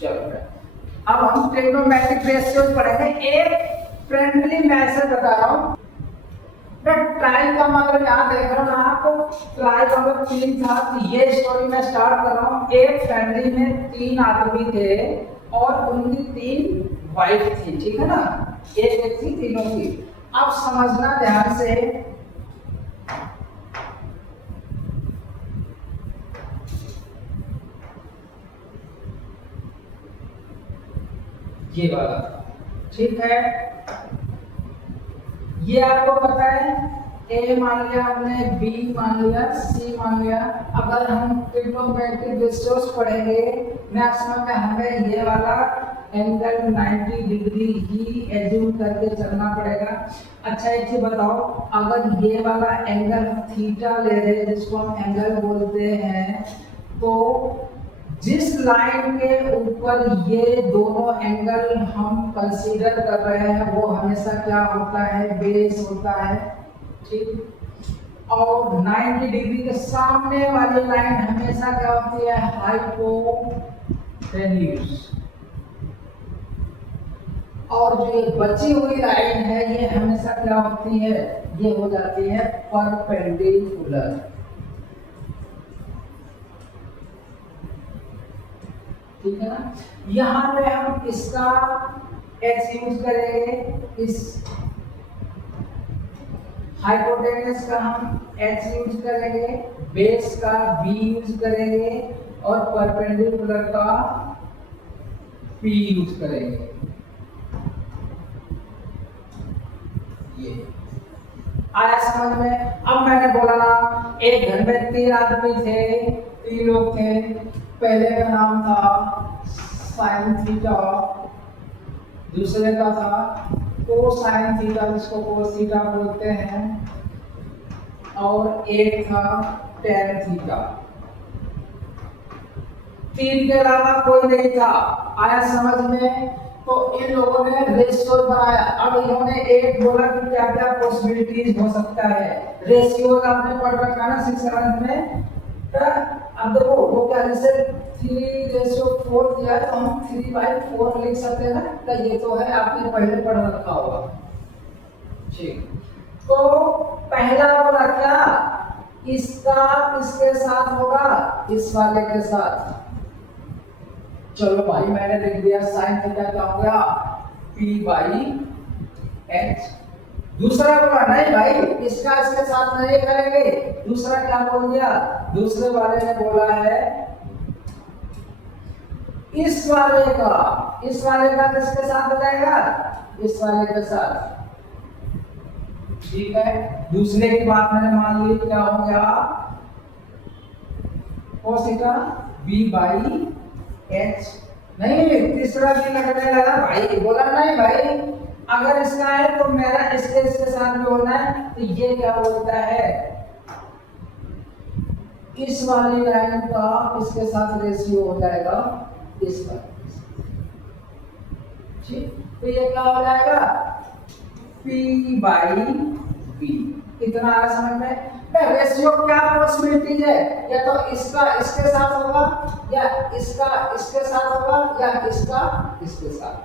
चलो अब हम ट्रिग्नोमेट्रिक रेशियोज पढ़ेंगे। एक फ्रेंडली मैसेज बता रहा हूँ। ट्राई का मतलब यहाँ देख रहा हूँ आप, ट्राई का मतलब 3 था। तो ये स्टोरी मैं स्टार्ट कर रहा हूँ। एक फैमिली में 3 आदमी थे और उनकी 3 वाइफ थी, ठीक है ना। एक व्यक्ति तीनों की। अब समझना ध्यान से, ये वाला, ठीक है। ये आपको पता है, ए मान लिया हमने, बी मान लिया, सी मान लिया। अगर हम ट्रिग्नोमेट्रिक रेशियोज पढ़ेंगे मैक्सिमम में हमें ये वाला एंगल 90 डिग्री ही एज्यूम करके चलना पड़ेगा। अच्छा एक चीज बताओ, अगर ये वाला एंगल थीटा ले रहे हैं जिसको हम एंगल बोलते हैं, तो जिस लाइन के ऊपर ये दोनों एंगल हम कंसीडर कर रहे हैं वो हमेशा क्या होता है, बेस होता है, ठीक। और 90 डिग्री के सामने वाली लाइन हमेशा क्या होती है, हाइपोटेन्यूज। और जो ये बची हुई लाइन है ये हमेशा क्या होती है, ये हो जाती है परपेंडिकुलर, ठीक है ना। यहाँ पे हम इसका x यूज करेंगे, इस हाइपोटेन्यूज का हम h यूज करेंगे, बेस का b यूज करेंगे और परपेंडिकुलर का p यूज करेंगे। ये आया समझ में। अब मैंने बोला ना, एक घर में 3 आदमी थे, 3 लोग थे। पहले का नाम था साइन थीटा, दूसरे का था कोसाइन थीटा जिसको कोस थीटा बोलते हैं, और एक था टेन थीटा। 3 के अलावा कोई नहीं था। आया समझ में। तो इन लोगों ने रेशियो बनाया। अब इन्होंने एक बोला कि क्या क्या पॉसिबिलिटीज हो सकता है। रेशियो आपने पढ़ रखा ना 6th में। अब देखो वो क्या, जैसे 3:4 दिया है तो हम 3/4 लिख सकते हैं ना। तो ये तो है, आपने पहले पढ़ रखा होगा, ठीक। तो पहला बोला क्या, इसका इसके साथ होगा, इस वाले के साथ। चलो भाई मैंने लिख दिया साइन थीटा क्या हो गया, p/h। दूसरा बोला नहीं भाई इसका इसके साथ नहीं करेंगे। दूसरा क्या बोल दिया, दूसरे वाले ने बोला है इस वाले का किसके साथ हो जाएगा, इस वाले के साथ, ठीक है। दूसरे की बात मैंने मान ली, क्या हो गया cos थीटा b/h। नहीं तीसरा भी लगने लगा भाई, बोला नहीं भाई अगर इसका है तो मेरा इसके साथ भी होना है। तो ये क्या बोलता है, इस वाली लाइन का इसके साथ रेशियो हो जाएगा इस पर, ठीक। तो ये क्या हो जाएगा p/b। इतना आ समझ में। रेशियो क्या पॉसिबिलिटीज है, या तो इसका इसके साथ होगा, या इसका इसके साथ होगा, या इसका इसके साथ।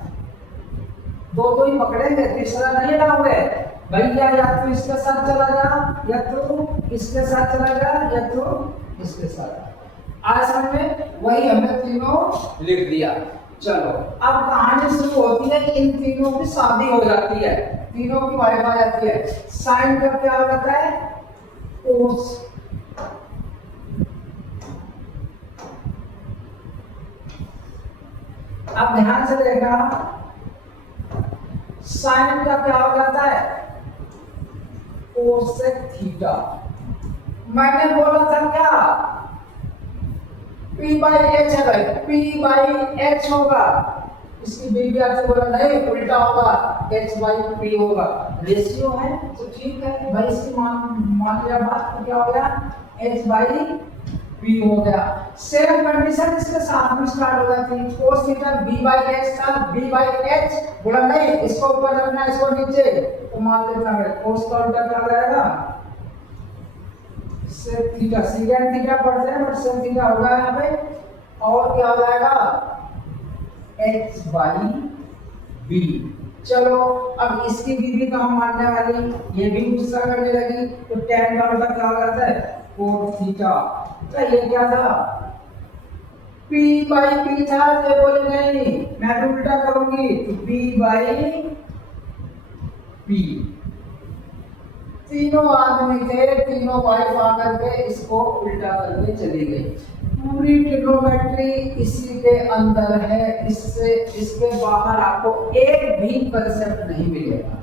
दो ही पकड़ेंगे, तीसरा नहीं ना हुए भैया। या तो इसके साथ चला जा, या तो इसके साथ चला जा, या तो इसके साथ। आज समझ में। वही हमने तीनों लिख दिया। चलो अब कहानी शुरू होती है। इन तीनों की शादी हो जाती है, तीनों की वाइफ आ जाती है। साइन का क्या होता है, कोस। अब ध्यान से देखना, साइन का क्या हो जाता है, कोसेक थीटा। मैंने बोला था क्या, p/h है भाई, p/h होगा। इसकी बीवी आपसे बोला नहीं उल्टा होगा, h/p होगा। रेशियो है तो ठीक है भाई, इसकी मान लिया बात तो क्या हो गया, h/p हो गया। सेम कंडीशन इसके साथ में स्टार्ट हो जाती है। cos थीटा b/h था, b/h बोला नहीं इसको ऊपर रखना इसको नीचे, तो मान लेना है cos का उल्टा क्या हो जाएगा, sec थीटा। secant थीटा पढ़ते हैं बट sec थीटा होगा यहाँ पे। और क्या हो जाएगा एच बाई बी। चलो अब इसकी भी तो हम मानने वाली, ये भी गुस्सा करने लगी, तो tan का मतलब क्या करता है, कोट थीटा। तो ये क्या था, P बाई P था, ये बोले नहीं मैं भी उल्टा करूंगी, तो P बाई P। तीनों आदमी थे, तीनों वाइफ आकर के इसको उल्टा करके चली गई। पूरी ट्रिग्नोमेट्री इसी के अंदर है, इससे इसके बाहर आपको एक भी कंसेप्ट नहीं मिलेगा।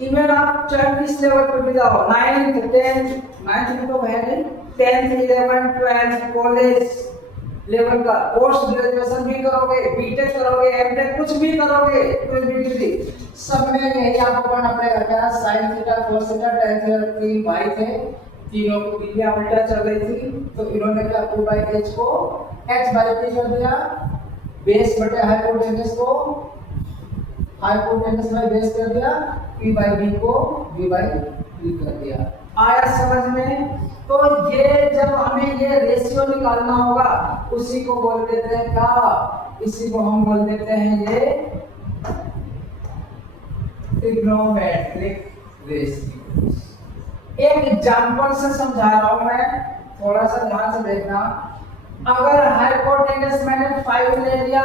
इवन आप चाहे किस लेवल पर भी जाओ, 9th 10th 9th तो है नहीं, 10th 11th 12th college level का, पोस्ट ग्रेजुएशन भी करोगे, बीटेक करोगे, एमटेक कुछ भी करोगे, कोई भी डिग्री, सब में यही आपको पढ़ना पड़ेगा। क्या sine theta cos theta tan theta, तीन भाई थे, तीनों की बिल्लियां उल्टा चल रही थी, तो इन्होंने क्या 2/h को h बाई p कर दिया, बेस बटे हाइपोटेनस को हाइपोटेनस में बेस कर दिया, p बाई b को b बाई b कर दिया। आया समझ में? तो ये जब हमें ये रेशियो निकालना होगा, उसी को बोल देते हैं क्या, इसी को हम बोल देते हैं ये ट्रिग्नोमेट्रिक रेशियो। एक एग्जांपल से समझा रहा हूं मैं, थोड़ा सा ध्यान से देखना। अगर हाइपोटेनस मैंने 5 ले लिया,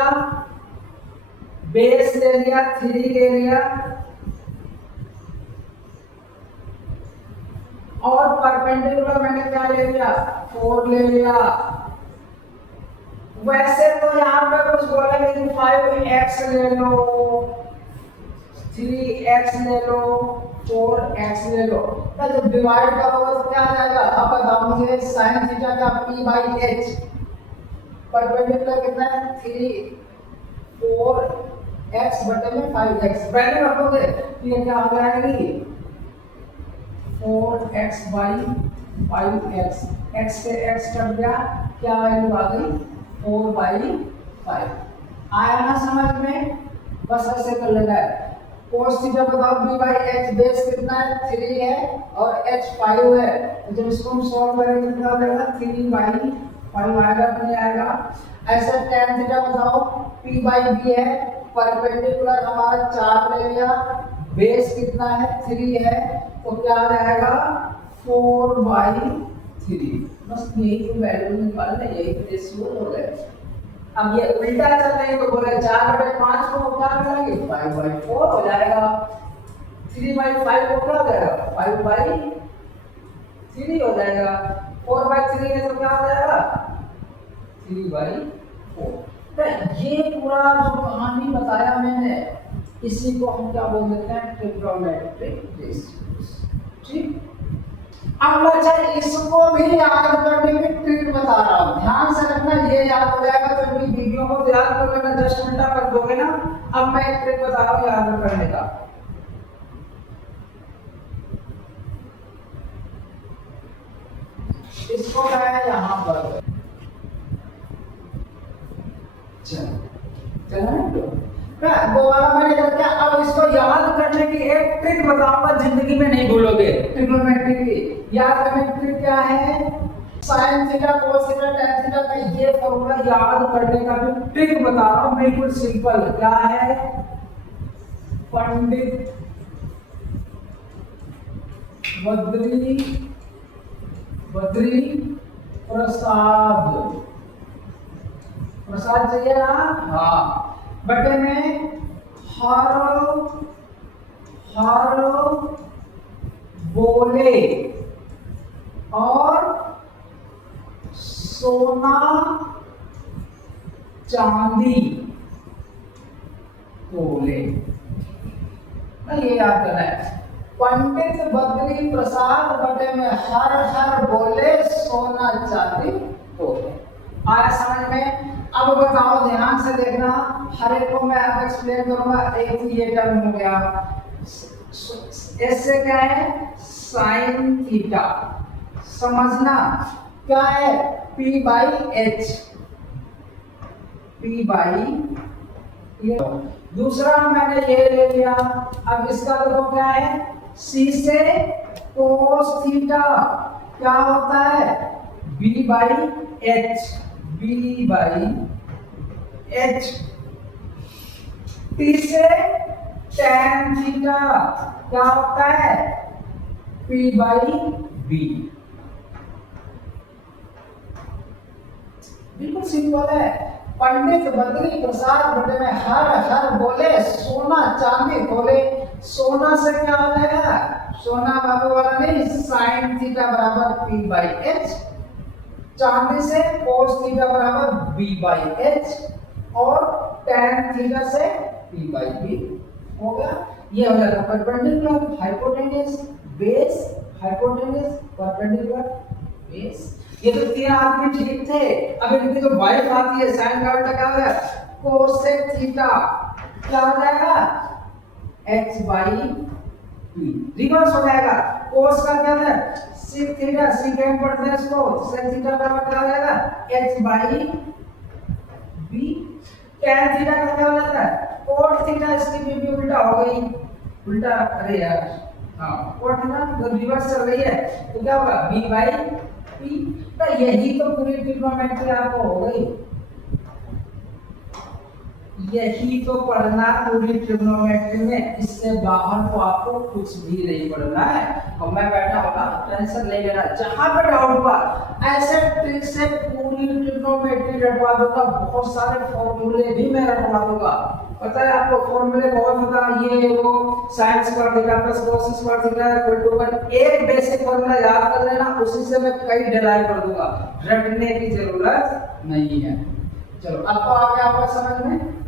बेस ले लिया 3 ले लिया, और परपेंडिकुलर मैंने क्या ले लिया 4 ले लिया। वैसे तो यहाँ पे कुछ बोलेंगे कि 5x ले लो, 3x ले लो, 4x ले लो, तो जब डिवाइड करोगे तो क्या आ जाएगा, अब बताओ मुझे sin थीटा का p बाई h, परपेंडिकुलर कितना है 3, 4x बटे में 5x, वैल्यू रखोगे तो ये क्या हो जाएगी 4x बाई 5x, x से x कट गया, क्या वैल्यू आ गई 4 बाई 5। आया ना समझ में? बस ऐसे कर लेना है। cos थीटा बताओ b बाई h, बेस कितना है 3 है और h 5 है, तो जब इसको हम सॉल्व करेंगे कितना हो जाएगा 3 बाई 5 आएगा कि नहीं आएगा। ऐसे tan थीटा बताओ p बाई b है, परपेंडिकुलर हमारा 4 ले लिया, बेस कितना है 3 है, तो क्या आ जाएगा 4 बाई 3। बस यही तो वैल्यू निकालना, यही तो रेशियो हो गए। अब ये उल्टा चल रही है तो बोले 4/5 को क्या करेंगे 5/4 हो जाएगा, 3/5 को क्या हो जाएगा 5/3 हो जाएगा, 4/3 है तो क्या हो जाएगा 3/4। तो ये पूरा जो कहानी बताया मैंने, इसी को हम क्या बोल देते हैं ट्रिग्नोमेट्रिक रेशियोज। ठीक, अब अच्छा इसको भी याद करने की ट्रिक बता रहा हूं, ध्यान से रखना, ये याद हो जाएगा तो भी वीडियो को याद कर लेना, जस्ट उल्टा कर दोगे ना। अब मैं एक ट्रिक बता रहा हूं याद करने का। इसको मैं यहां पर दोबारा मैंने करके, अब इसको याद करने की एक ट्रिक बताऊंगा, जिंदगी में नहीं भूलोगे ट्रिग्नोमेट्री की। याद करने की ट्रिक क्या है, sine theta cos theta tan theta का ये फॉर्मूला याद करने का जो ट्रिक बता रहा हूं बिल्कुल सिंपल। क्या है, पंडित बद्री प्रसाद चाहिए ना, हाँ, बटे में हर बोले और सोना चांदी बोले। ये याद करना है, पंडित बद्री प्रसाद बटे में हर बोले सोना चांदी बोले। आया समझ में? अब बताओ ध्यान से देखना, हर एक को मैं अब एक्सप्लेन करूंगा। एक ये टर्म हो गया, इससे क्या है साइन थीटा, समझना क्या है p by h, p by. दूसरा मैंने ये ले लिया, अब इसका देखो क्या है c से cos थीटा क्या होता है b by h, b by h T से tan थीटा क्या होता है P बाई B। बिल्कुल सिंपल है। पंडित बद्री प्रसाद बटे में हर हर बोले, सोना चांदी बोले। सोना से क्या हो जाएगा, सोना बाबू वाला नहीं, साइन थीटा बराबर P बाई H, चांदी से कोस थीटा बराबर B बाई H, और tan थीटा से P बाई B हो गया। ये हो जाएगा perpendicular hypotenuse base, hypotenuse perpendicular base. ये तो तीन आदमी ठीक थे। अब इनकी जो वाइफ आती है साइन का उल्टा क्या होगा, कोसेक थीटा क्या हो जाएगा h बाई p, रिवर्स हो जाएगा। कोस का क्या है सेक थीटा, सेकेंड पढ़ते हैं इसको, सेक थीटा बराबर क्या हो जाएगा h by b। tan theta का क्या हो जाता है cot थीटा, इसकी भी उल्टा हो गई, उल्टा। अरे यार हाँ, cot थीटा तो रिवर्स चल रही है तो क्या होगा b बाई p। तो यही तो पूरी ट्रिग्नोमेट्री आपको हो गई, यही तो पढ़ना पूरी ट्रिग्नोमेट्री में। इससे बाहर तो आपको कुछ भी नहीं पढ़ना है। और मैं बैठा होगा, टेंशन नहीं लेना, जहां पे डाउट हुआ ऐसे ट्रिक से पूरी ट्रिग्नोमेट्री रटवा दूंगा। बहुत सारे फॉर्मूले भी मैं रटवा दूंगा। पता है आपको फॉर्मूले बहुत होता है, ये वो sin square theta plus cos square theta equal to 1। एक बेसिक फॉर्मूला याद कर लेना, उसी से मैं कई डिराइव कर दूंगा, रटने की जरूरत नहीं है। चलो अब तो आ गया आपको समझ में।